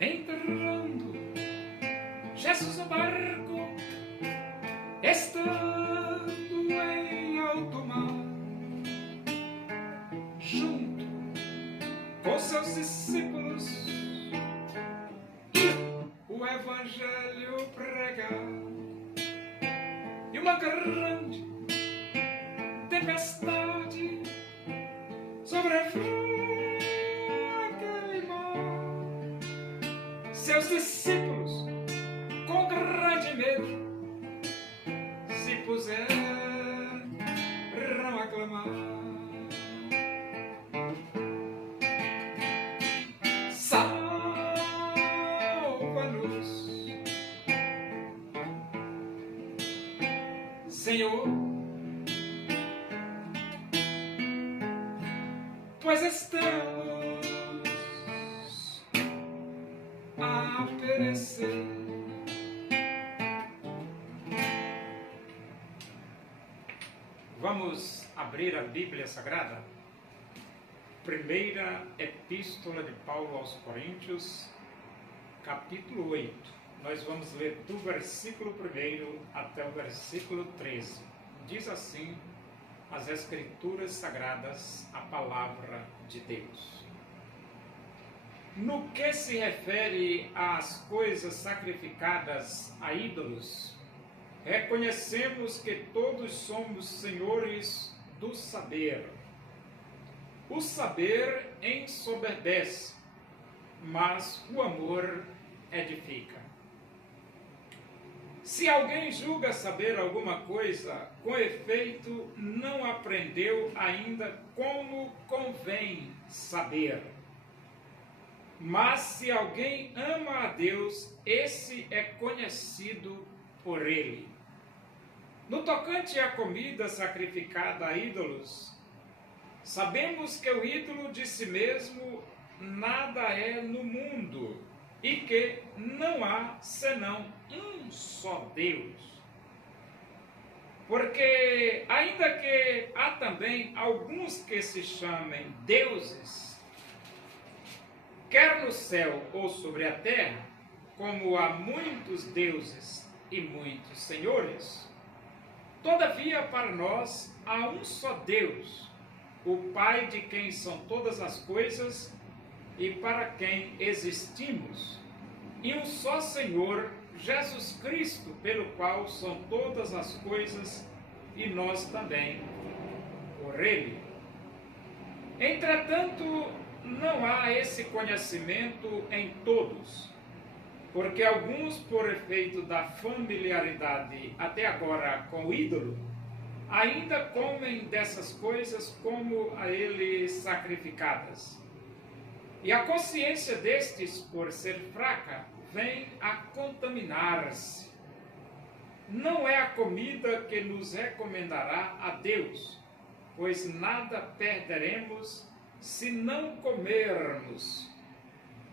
enterrando Jesus no barco, estando em alto mar, junto com seus discípulos, o Evangelho pregar, e uma grande tempestade sobrevém aquele mar. Seus discípulos, com grande medo, se puseram a clamar: salva-nos, Senhor, pois estamos a perecer. Vamos abrir a Bíblia Sagrada? Primeira Epístola de Paulo aos Coríntios, capítulo 8. Nós vamos ler do versículo 1 até o versículo 13. Diz assim as Escrituras Sagradas, a Palavra de Deus. No que se refere às coisas sacrificadas a ídolos, reconhecemos que todos somos senhores do saber. O saber ensoberbece, mas o amor edifica. Se alguém julga saber alguma coisa, com efeito não aprendeu ainda como convém saber. Mas se alguém ama a Deus, esse é conhecido por ele. No tocante à comida sacrificada a ídolos, sabemos que o ídolo de si mesmo nada é no mundo e que não há senão um só Deus. Porque, ainda que há também alguns que se chamem deuses, quer no céu ou sobre a terra, como há muitos deuses e muitos senhores, todavia para nós há um só Deus, o Pai de quem são todas as coisas e para quem existimos, e um só Senhor, Jesus Cristo, pelo qual são todas as coisas e nós também por Ele. Entretanto, não há esse conhecimento em todos, porque alguns, por efeito da familiaridade até agora com o ídolo, ainda comem dessas coisas como a ele sacrificadas. E a consciência destes, por ser fraca, vem a contaminar-se. Não é a comida que nos recomendará a Deus, pois nada perderemos se não comermos,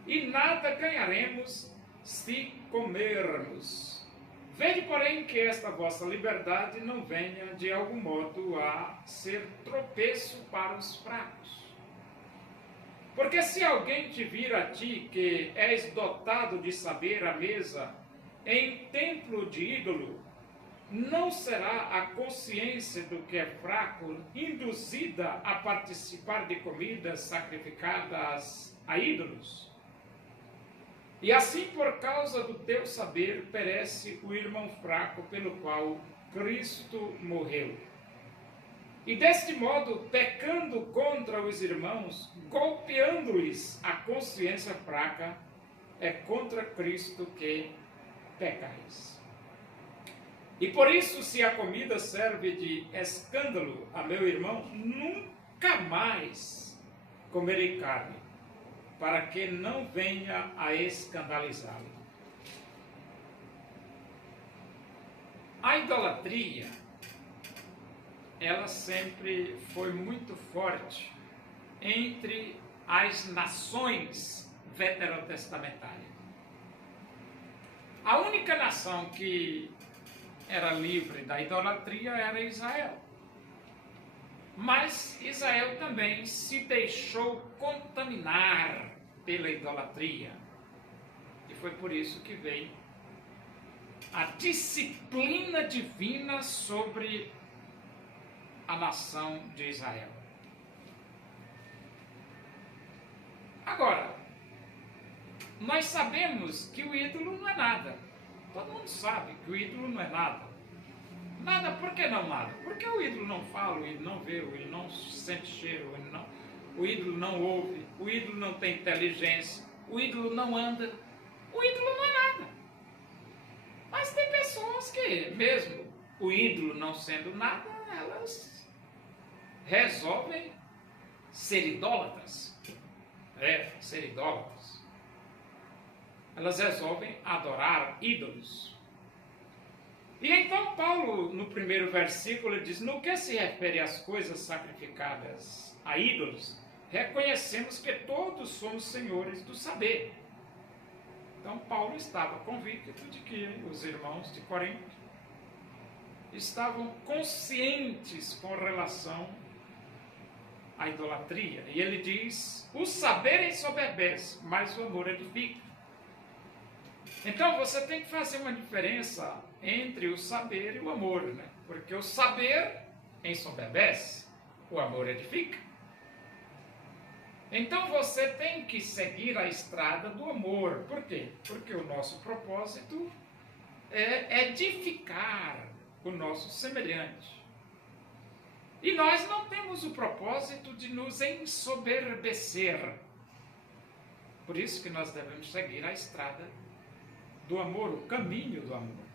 e nada ganharemos se comermos. Vede, porém, que esta vossa liberdade não venha de algum modo a ser tropeço para os fracos. Porque se alguém te vir a ti, que és dotado de saber à mesa, em templo de ídolo, não será a consciência do que é fraco induzida a participar de comidas sacrificadas a ídolos? E assim, por causa do teu saber, perece o irmão fraco pelo qual Cristo morreu. E deste modo, pecando contra os irmãos, golpeando-lhes a consciência fraca, é contra Cristo que pecais. E por isso, se a comida serve de escândalo a meu irmão, nunca mais comerei carne, para que não venha a escandalizá-lo. A idolatria, ela sempre foi muito forte entre as nações veterotestamentárias. A única nação que era livre da idolatria era Israel. Mas Israel também se deixou contaminar pela idolatria. E foi por isso que veio a disciplina divina sobre a nação de Israel. Agora, nós sabemos que o ídolo não é nada. Todo mundo sabe que o ídolo não é nada. Nada, por que não nada? Porque o ídolo não fala, o ídolo não vê, o ídolo não sente cheiro, o ídolo não ouve, o ídolo não tem inteligência, o ídolo não anda, o ídolo não é nada. Mas tem pessoas que, mesmo o ídolo não sendo nada, elas resolvem ser idólatras. Ser idólatras. Elas resolvem adorar ídolos. E então Paulo, no primeiro versículo, diz: no que se refere às coisas sacrificadas a ídolos, reconhecemos que todos somos senhores do saber. Então Paulo estava convicto de que os irmãos de Corinto estavam conscientes com relação à idolatria. E ele diz: o saber ensoberbece, mas o amor edifica. Então você tem que fazer uma diferença entre o saber e o amor, né? Porque o saber ensoberbece, o amor edifica. Então você tem que seguir a estrada do amor. Por quê? Porque o nosso propósito é edificar o nosso semelhante. E nós não temos o propósito de nos ensoberbecer. Por isso que nós devemos seguir a estrada do amor, o caminho do amor.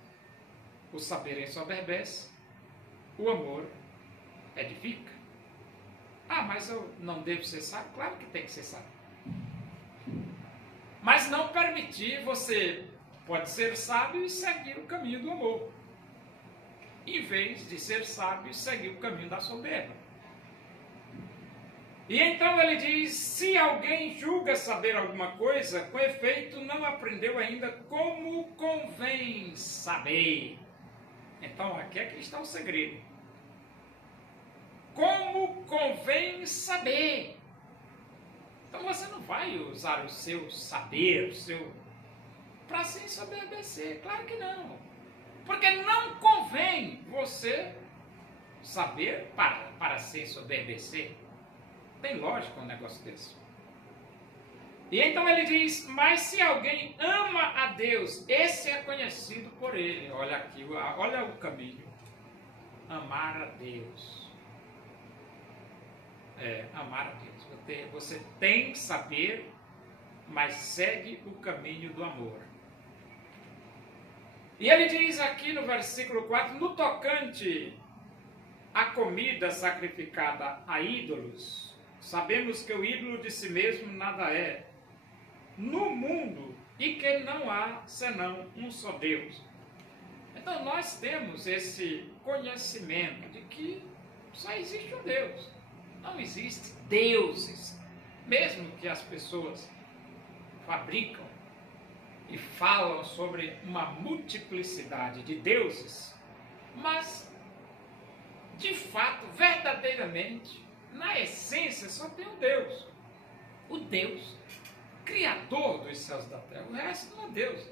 O saber ensoberbece, o amor edifica. Ah, mas eu não devo ser sábio? Claro que tem que ser sábio. Mas não permitir, você pode ser sábio e seguir o caminho do amor, em vez de ser sábio e seguir o caminho da soberba. E então ele diz: se alguém julga saber alguma coisa, com efeito não aprendeu ainda como convém saber. Então aqui é que está o segredo. Como convém saber. Então você não vai usar o seu saber, para se ensoberbecer. Claro que não. Porque não convém você saber para se ensoberbecer. Tem lógica um negócio desse. E então ele diz: mas se alguém ama a Deus, esse é conhecido por ele. Olha aqui, olha o caminho. Amar a Deus. Amar a Deus. Você tem saber, mas segue o caminho do amor. E ele diz aqui no versículo 4, no tocante à comida sacrificada a ídolos, sabemos que o ídolo de si mesmo nada é no mundo e que não há senão um só Deus. Então nós temos esse conhecimento de que só existe um Deus. Não existe deuses, mesmo que as pessoas fabricam e falam sobre uma multiplicidade de deuses, mas de fato, verdadeiramente, na essência, só tem um Deus. O Deus, Criador dos céus e da terra. O resto não é Deus.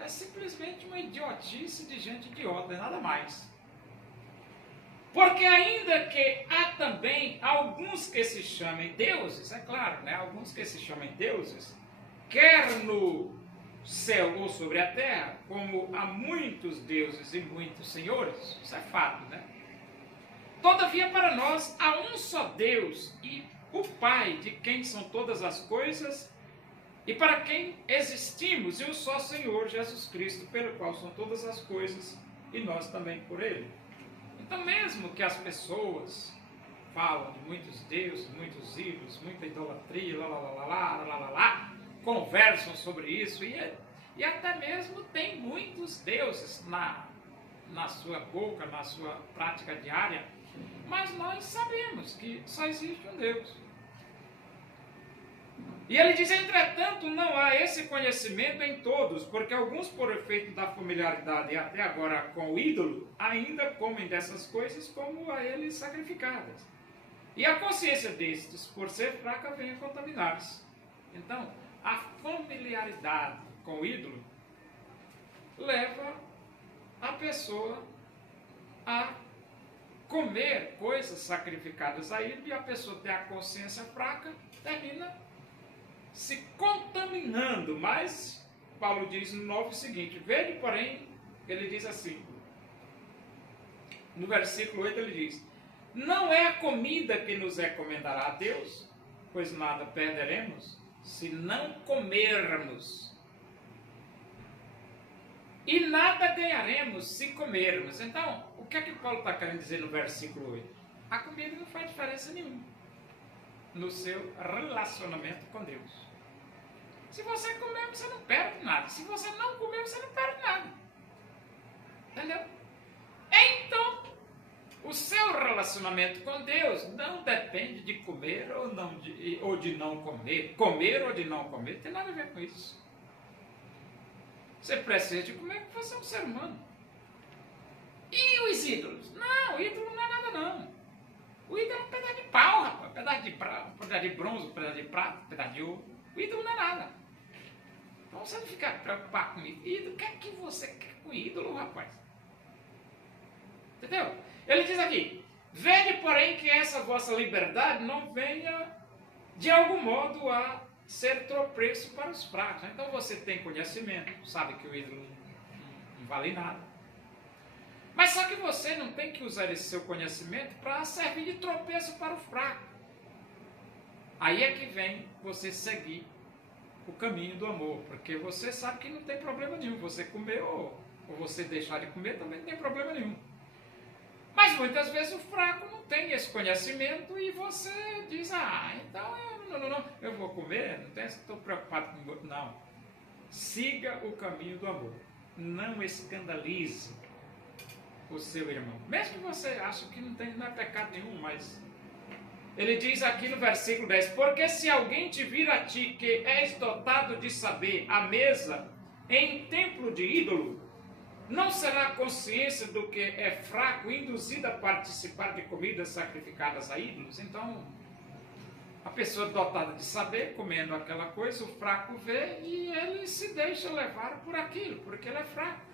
É simplesmente uma idiotice de gente idiota, nada mais. Porque ainda que há também alguns que se chamem deuses, é claro, né? Alguns que se chamem deuses, quer no céu ou sobre a terra, como há muitos deuses e muitos senhores, isso é fato, né? Todavia para nós há um só Deus e o Pai, de quem são todas as coisas e para quem existimos, e o só Senhor Jesus Cristo, pelo qual são todas as coisas e nós também por Ele. Então, mesmo que as pessoas falam de muitos deuses, muitos ídolos, muita idolatria, conversam sobre isso e até mesmo tem muitos deuses na sua boca, na sua prática diária, mas nós sabemos que só existe um Deus. E ele diz: entretanto, não há esse conhecimento em todos, porque alguns, por efeito da familiaridade e até agora com o ídolo, ainda comem dessas coisas como a eles sacrificadas. E a consciência destes, por ser fraca, vem a contaminar-se. Então, a familiaridade com o ídolo, leva a pessoa a comer coisas sacrificadas a ídolo, e a pessoa tem a consciência fraca, termina se contaminando. Mas Paulo diz no 9 o seguinte: vede, porém, ele diz assim, no versículo 8 ele diz: não é a comida que nos recomendará a Deus, pois nada perderemos se não comermos, e nada ganharemos se comermos. Então, o que é que Paulo está querendo dizer no versículo 8? A comida não faz diferença nenhuma no seu relacionamento com Deus. Se você comer, você não perde nada. Se você não comer, você não perde nada. Entendeu? Então, o seu relacionamento com Deus não depende de comer ou de não comer. Comer ou de não comer, não tem nada a ver com isso. Você precisa de comer porque você é um ser humano. E os ídolos? Não, o ídolo não é nada não. O ídolo é um pedaço de pau, rapaz. Um pedaço de bronze, um pedaço de prata, um pedaço de ouro. O ídolo não é nada. Então você não fica preocupado com ídolo. O que é que você quer com ídolo, rapaz? Entendeu? Ele diz aqui: vede, porém, que essa vossa liberdade não venha de algum modo a ser tropeço para os fracos. Então você tem conhecimento, sabe que o ídolo não vale nada. Mas só que você não tem que usar esse seu conhecimento para servir de tropeço para o fraco. Aí é que vem você seguir o caminho do amor, porque você sabe que não tem problema nenhum. Você comer ou você deixar de comer também não tem problema nenhum. Mas muitas vezes o fraco não tem esse conhecimento e você diz: então eu vou comer, não estou preocupado com o. Não. Siga o caminho do amor. Não escandalize o seu irmão. Mesmo que você ache que não é pecado nenhum, mas ele diz aqui no versículo 10: porque se alguém te vir a ti que és dotado de saber à mesa em templo de ídolo, não será a consciência do que é fraco induzida a participar de comidas sacrificadas a ídolos? Então, a pessoa dotada de saber, comendo aquela coisa, o fraco vê e ele se deixa levar por aquilo, porque ele é fraco.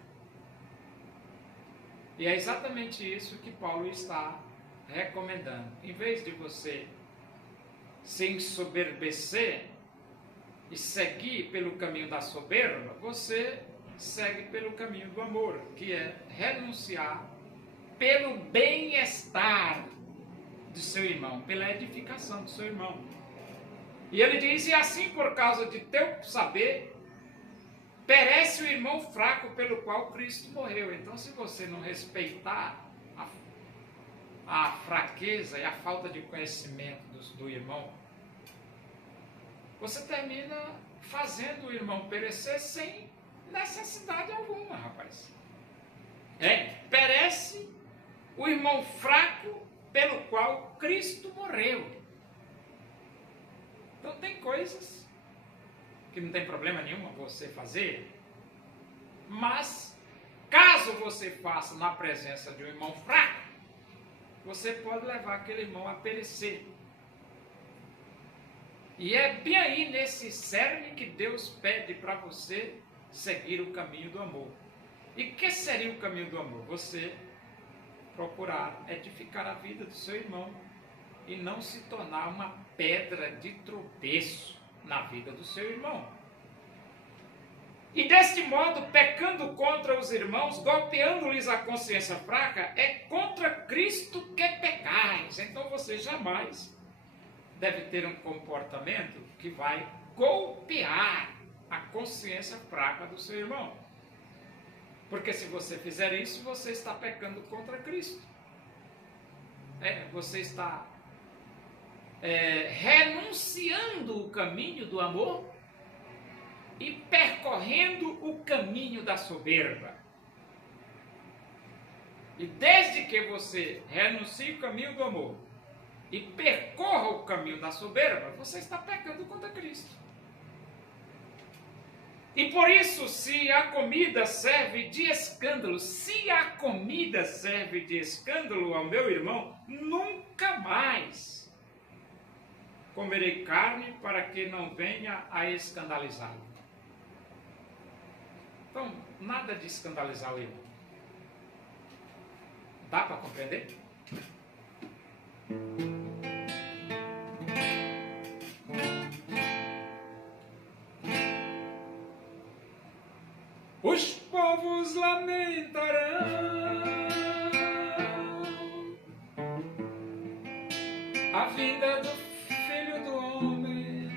E é exatamente isso que Paulo está recomendando. Em vez de você se ensoberbecer e seguir pelo caminho da soberba, você segue pelo caminho do amor, que é renunciar pelo bem-estar do seu irmão, pela edificação do seu irmão. E ele diz: e assim, por causa de teu saber, perece o irmão fraco pelo qual Cristo morreu. Então, se você não respeitar a fraqueza e a falta de conhecimento do irmão, você termina fazendo o irmão perecer sem necessidade alguma, rapaz. Perece o irmão fraco pelo qual Cristo morreu. Então tem coisas que não tem problema nenhum você fazer, mas caso você faça na presença de um irmão fraco, você pode levar aquele irmão a perecer. E é bem aí nesse cerne que Deus pede para você seguir o caminho do amor. E que seria o caminho do amor? Você procurar edificar a vida do seu irmão e não se tornar uma pedra de tropeço na vida do seu irmão. E deste modo, pecando contra os irmãos, golpeando-lhes a consciência fraca, é contra Cristo que pecais. Então você jamais deve ter um comportamento que vai golpear a consciência fraca do seu irmão. Porque se você fizer isso, você está pecando contra Cristo. Você está renunciando o caminho do amor e percorrendo o caminho da soberba. E desde que você renuncie o caminho do amor e percorra o caminho da soberba, você está pecando contra Cristo. E por isso, se a comida serve de escândalo, ao meu irmão, nunca mais comerei carne para que não venha a escandalizá-lo. Então, nada de escandalizar o irmão. Dá para compreender? Os povos lamentarão a vinda do Filho do Homem,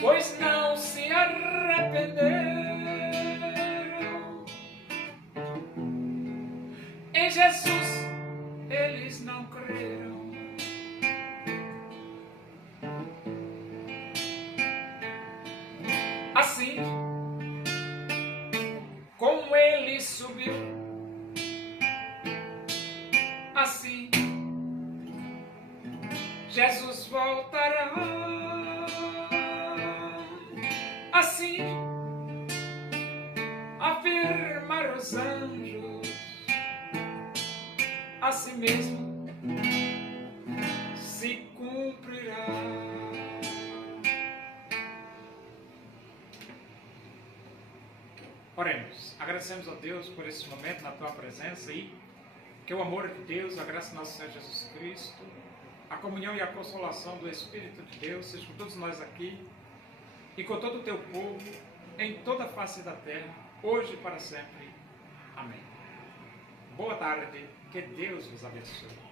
pois não se arrependeram. Em Jesus eles não creram. Assim como ele subiu, assim Jesus voltará. Assim afirmaram os anjos, assim mesmo se cumprirá. Oremos. Agradecemos a Deus por esse momento na tua presença e que o amor de Deus, a graça do nosso Senhor Jesus Cristo, a comunhão e a consolação do Espírito de Deus seja com todos nós aqui e com todo o teu povo em toda a face da terra, hoje e para sempre. Amém. Boa tarde, que Deus vos abençoe.